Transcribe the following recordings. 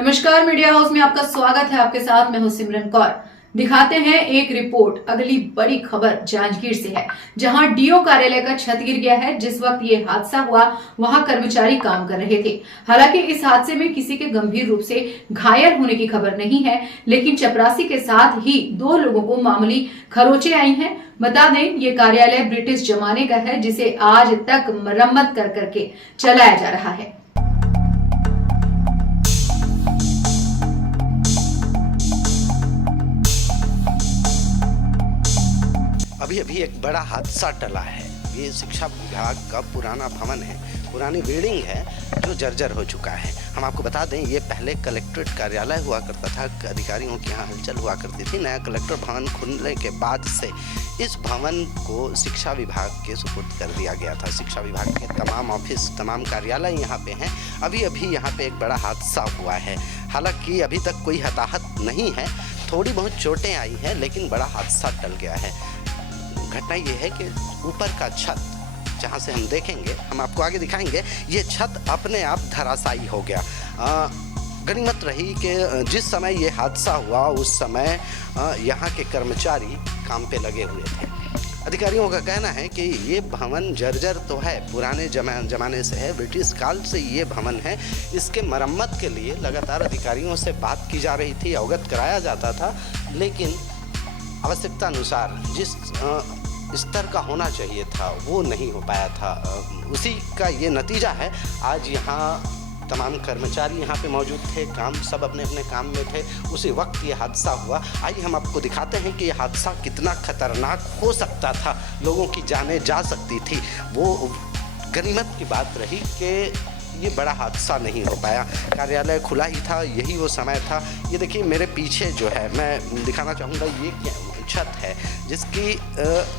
नमस्कार, media house में आपका स्वागत है। आपके साथ मैं हूं सिमरन कौर। दिखाते हैं एक रिपोर्ट। अगली बड़ी खबर जांजगीर से है, जहां डीओ कार्यालय का छत गिर गया है। जिस वक्त ये हादसा हुआ, वहां कर्मचारी काम कर रहे थे। हालांकि इस हादसे में किसी के गंभीर रूप से घायल होने की खबर नहीं है, लेकिन चपरासी के साथ ही 2 लोगों को मामूली खरोंचें आई हैं। बता दें, ये कार्यालय ब्रिटिश जमाने का है, जिसे आज तक मरम्मत कर करके चलाया जा रहा है। अभी अभी एक बड़ा हादसा टला है। ये शिक्षा विभाग का पुराना भवन है, पुरानी बिल्डिंग है जो जर्जर हो चुका है। हम आपको बता दें, ये पहले कलेक्ट्रेट कार्यालय हुआ करता था, अधिकारियों की यहाँ हलचल हुआ करती थी। नया कलेक्टर भवन खुलने के बाद से इस भवन को शिक्षा विभाग के सुपुर्द कर दिया गया था। शिक्षा विभाग के तमाम ऑफिस, तमाम कार्यालय यहाँ पे हैं। अभी अभी यहाँ पे एक बड़ा हादसा हुआ है। हालांकि अभी तक कोई हताहत नहीं है, थोड़ी बहुत चोटें आई हैं, लेकिन बड़ा हादसा टल गया है। घटना ये है कि ऊपर का छत, जहाँ से हम देखेंगे, हम आपको आगे दिखाएंगे, ये छत अपने आप धराशायी हो गया। गनीमत रही कि जिस समय ये हादसा हुआ उस समय यहाँ के कर्मचारी काम पे लगे हुए थे। अधिकारियों का कहना है कि ये भवन जर्जर तो है, पुराने जमाने से है, ब्रिटिश काल से ये भवन है। इसके मरम्मत के लिए लगातार अधिकारियों से बात की जा रही थी, अवगत कराया जाता था, लेकिन आवश्यकता अनुसार जिस स्तर का होना चाहिए था वो नहीं हो पाया था। उसी का ये नतीजा है। आज यहाँ तमाम कर्मचारी यहाँ पे मौजूद थे, काम सब अपने अपने काम में थे। उसी वक्त ये हादसा हुआ। आइए हम आपको दिखाते हैं कि ये हादसा कितना खतरनाक हो सकता था, लोगों की जानें जा सकती थी। वो गनीमत की बात रही कि ये बड़ा हादसा नहीं हो पाया। कार्यालय खुला ही था, यही वो समय था। ये देखिए मेरे पीछे जो है, मैं दिखाना चाहूँगा, ये छत है जिसकी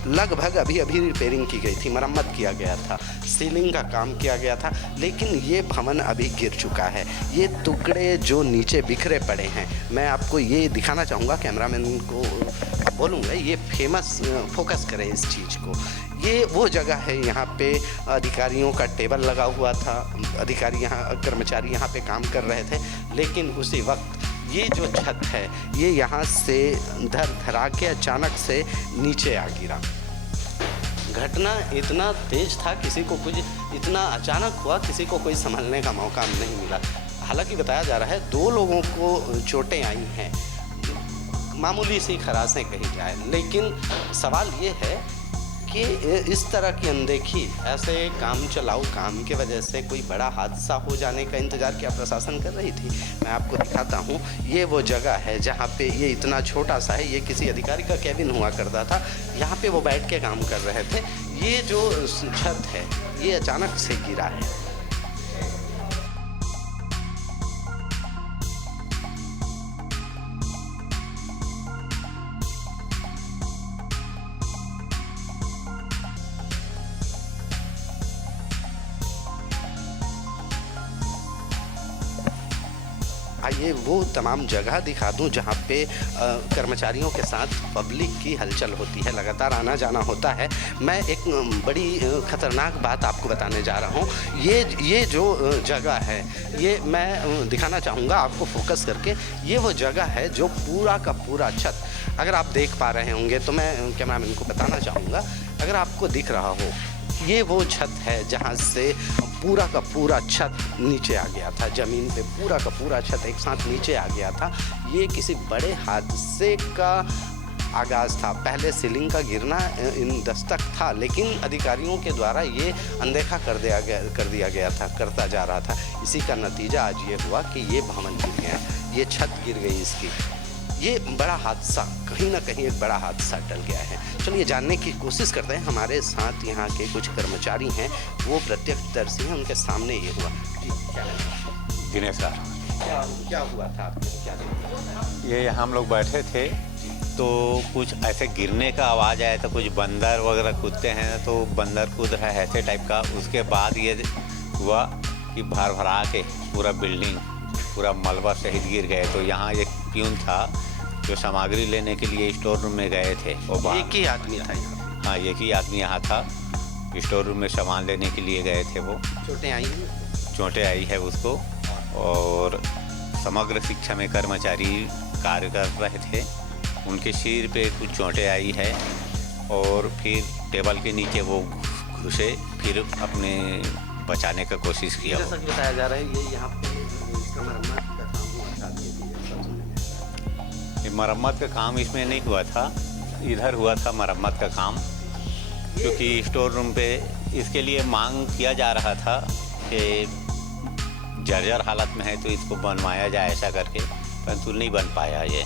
लगभग अभी अभी रिपेयरिंग की गई थी, मरम्मत किया गया था, सीलिंग का काम किया गया था, लेकिन ये भवन अभी गिर चुका है। ये टुकड़े जो नीचे बिखरे पड़े हैं, मैं आपको ये दिखाना चाहूँगा, कैमरामैन को बोलूँगा ये फोकस करें इस चीज़ को। ये वो जगह है, यहाँ पे अधिकारियों का टेबल लगा हुआ था, अधिकारी यहाँ, कर्मचारी यहाँ पे काम कर रहे थे, लेकिन उसी वक्त ये जो छत है ये यहाँ से धरा के अचानक से नीचे आ गिरा। घटना इतना तेज था, किसी को कुछ इतना अचानक हुआ, किसी को कोई संभलने का मौका नहीं मिला। हालांकि बताया जा रहा है 2 लोगों को चोटें आई हैं, मामूली सी खराशें कही जाए, लेकिन सवाल ये है कि इस तरह की अनदेखी, ऐसे काम चलाऊ काम की वजह से कोई बड़ा हादसा हो जाने का इंतज़ार क्या प्रशासन कर रही थी? मैं आपको दिखाता हूँ। ये वो जगह है जहाँ पे ये इतना छोटा सा है, ये किसी अधिकारी का केबिन हुआ करता था, यहाँ पे वो बैठ के काम कर रहे थे। ये जो छत है ये अचानक से गिरा है। आइए वो तमाम जगह दिखा दूं जहां पे कर्मचारियों के साथ पब्लिक की हलचल होती है, लगातार आना जाना होता है। मैं एक बड़ी ख़तरनाक बात आपको बताने जा रहा हूं। ये जो जगह है ये मैं दिखाना चाहूँगा आपको फोकस करके। ये वो जगह है जो पूरा का पूरा छत, अगर आप देख पा रहे होंगे तो मैं कैमरामैन को बताना चाहूँगा, अगर आपको दिख रहा हो, ये वो छत है जहाँ से पूरा का पूरा छत नीचे आ गया था। ज़मीन पे पूरा का पूरा छत एक साथ नीचे आ गया था। ये किसी बड़े हादसे का आगाज़ था। पहले सीलिंग का गिरना इन दस्तक था, लेकिन अधिकारियों के द्वारा ये अनदेखा कर दिया गया था, करता जा रहा था। इसी का नतीजा आज ये हुआ कि ये भवन गिर गया, ये छत गिर गई इसकी। ये बड़ा हादसा, कहीं ना कहीं एक बड़ा हादसा टल गया है। चलिए जानने की कोशिश करते हैं। हमारे साथ यहाँ के कुछ कर्मचारी हैं, वो प्रत्यक्षदर्शी हैं, उनके सामने ये हुआ। क्या दिनेश सर, क्या हुआ था आपको? क्या ये हम लोग बैठे थे तो कुछ ऐसे गिरने का आवाज़ आया, तो कुछ बंदर वगैरह कूदते हैं, तो बंदर कूद रहा है ऐसे टाइप का। उसके बाद ये हुआ कि भरा के पूरा बिल्डिंग, पूरा मलबा सहित गिर गए। तो यहाँ एक प्यून था जो सामग्री लेने के लिए स्टोर रूम में गए थे, वो एक ही आदमी था यहाँ? हाँ, एक ही आदमी यहाँ था, स्टोर रूम में सामान लेने के लिए गए थे। वो चोटें आई हैं? चोटें आई है उसको, और समग्र शिक्षा में कर्मचारी कार्य कर रहे थे। उनके सिर पे कुछ चोटें आई है और फिर टेबल के नीचे वो घुसे, फिर अपने बचाने का कोशिश किया। जैसा कि बताया जा रहा है ये यहाँ पे इसका मरम्मत का काम हुआ था, ये मरम्मत का काम इसमें नहीं हुआ था, इधर हुआ था मरम्मत का काम, क्योंकि स्टोर रूम पे इसके लिए मांग किया जा रहा था कि जर्जर हालत में है तो इसको बनवाया जाए ऐसा करके, परंतु नहीं बन पाया। ये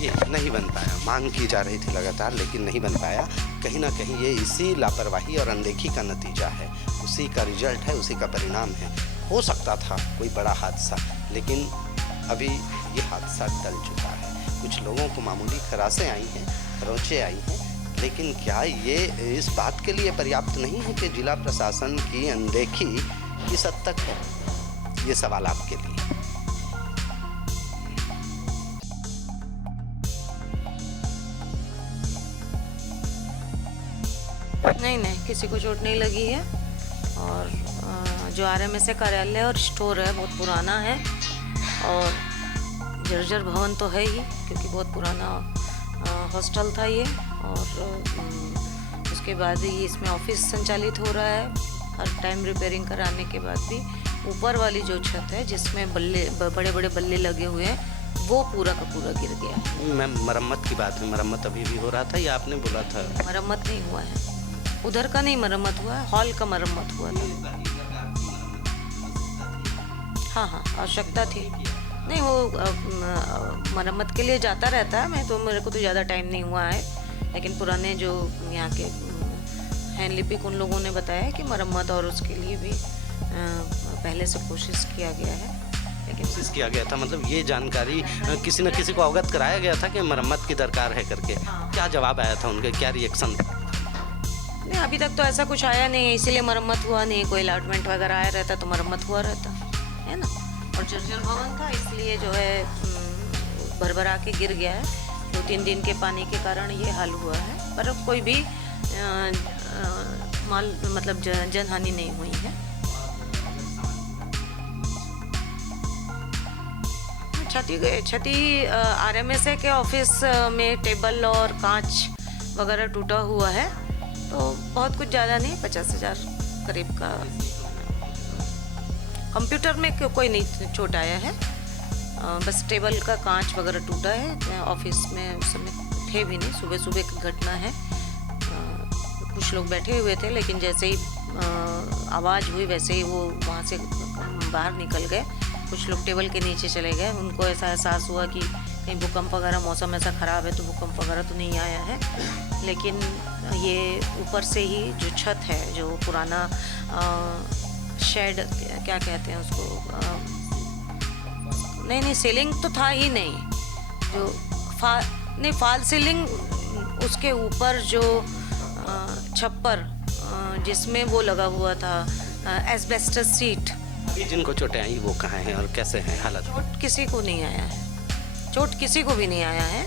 नहीं बन पाया, मांग की जा रही थी लगातार लेकिन नहीं बन पाया। कहीं ना कहीं ये इसी लापरवाही और अनदेखी का नतीजा है, उसी का रिजल्ट है, उसी का परिणाम है। हो सकता था कोई बड़ा हादसा, लेकिन अभी ये हादसा टल चुका है। कुछ लोगों को मामूली खराशें आई हैं, खरोंचें आई हैं, लेकिन क्या ये इस बात के लिए पर्याप्त नहीं है कि जिला प्रशासन की अनदेखी किस हद तक है? ये सवाल आपके लिए। नहीं, किसी को चोट नहीं लगी है। और जो RMSA कार्यालय और स्टोर है बहुत पुराना है और जर्जर भवन तो है ही, क्योंकि बहुत पुराना हॉस्टल था ये। और उसके बाद ही इसमें ऑफिस संचालित हो रहा है। हर टाइम रिपेयरिंग कराने के बाद भी ऊपर वाली जो छत है जिसमें बड़े बड़े बल्ले लगे हुए हैं, वो पूरा का पूरा गिर गया है। मैम, मरम्मत की बात है, मरम्मत अभी भी हो रहा था या आपने बोला था? मरम्मत नहीं हुआ है, उधर का नहीं मरम्मत हुआ है, हॉल का मरम्मत हुआ था। हाँ, आवश्यकता थी। नहीं, वो मरम्मत के लिए जाता रहता है। मेरे को तो ज़्यादा टाइम नहीं हुआ है, लेकिन पुराने जो यहाँ के हैंड लिपिक उन लोगों ने बताया कि मरम्मत और उसके लिए भी पहले से कोशिश किया गया है। लेकिन कोशिश किया गया था, मतलब ये जानकारी किसी न किसी को अवगत कराया गया था कि मरम्मत की दरकार है करके। क्या जवाब आया था उनके, क्या रिएक्शन था? नहीं, अभी तक तो ऐसा कुछ आया नहीं है, इसीलिए मरम्मत हुआ नहीं। कोई अलॉटमेंट वगैरह आया रहता तो मरम्मत हुआ रहता है ना। और जर्जर भवन था, इसलिए जो है भरभरा के गिर गया है। 2-3 दिन के पानी के कारण ये हाल हुआ है, पर कोई भी मतलब जनहानि नहीं हुई है। क्षति RMSA के ऑफिस में टेबल और कांच वगैरह टूटा हुआ है, तो बहुत कुछ ज़्यादा नहीं, 50,000 करीब का। कंप्यूटर में कोई नहीं चोट आया है, बस टेबल का कांच वगैरह टूटा है। ऑफिस में उस समय थे भी नहीं, सुबह की घटना है। कुछ लोग बैठे हुए थे, लेकिन जैसे ही आवाज़ हुई वैसे ही वो वहाँ से बाहर निकल गए। कुछ लोग टेबल के नीचे चले गए। उनको ऐसा एहसास हुआ कि कहीं भूकंप वगैरह, मौसम ऐसा ख़राब है तो भूकंप वगैरह तो नहीं आया है। लेकिन ये ऊपर से ही जो छत है, जो पुराना शेड क्या कहते हैं उसको, नहीं सीलिंग तो था ही नहीं, जो फॉल सीलिंग, उसके ऊपर जो छप्पर जिसमें वो लगा हुआ था एस्बेस्टस सीट। जिनको चोटें आई वो कहाँ हैं और कैसे हैं हालत? चोट किसी को नहीं आया है, चोट किसी को भी नहीं आया है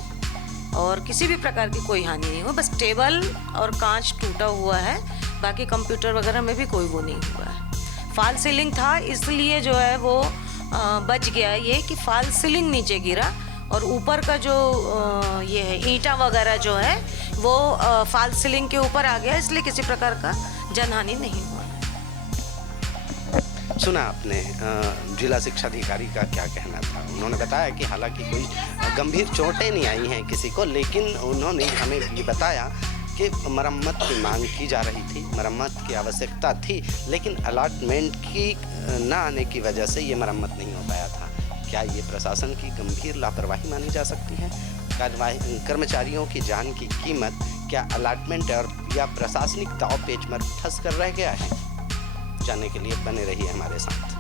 और किसी भी प्रकार की कोई हानि नहीं हुई। बस टेबल और कांच टूटा हुआ है, बाकी कंप्यूटर वगैरह में भी कोई वो नहीं हुआ है। फॉल सीलिंग था, इसलिए जो है वो बच गया ये कि फॉल सीलिंग नीचे गिरा और ऊपर का जो ये है ईंटा वगैरह जो है वो फॉल सीलिंग के ऊपर आ गया, इसलिए किसी प्रकार का जनहानि नहीं हुआ है। सुना आपने जिला शिक्षा अधिकारी का क्या कहना था? उन्होंने बताया कि हालांकि कोई गंभीर चोटें नहीं आई हैं किसी को, लेकिन उन्होंने हमें ये बताया कि मरम्मत की मांग की जा रही थी, मरम्मत की आवश्यकता थी, लेकिन अलॉटमेंट की न आने की वजह से ये मरम्मत नहीं हो पाया था। क्या ये प्रशासन की गंभीर लापरवाही मानी जा सकती है? कर्मचारियों की जान की कीमत क्या अलॉटमेंट और या प्रशासनिक दाव पेच में फंस कर रह गया है? जानने के लिए बने रहिए हमारे साथ।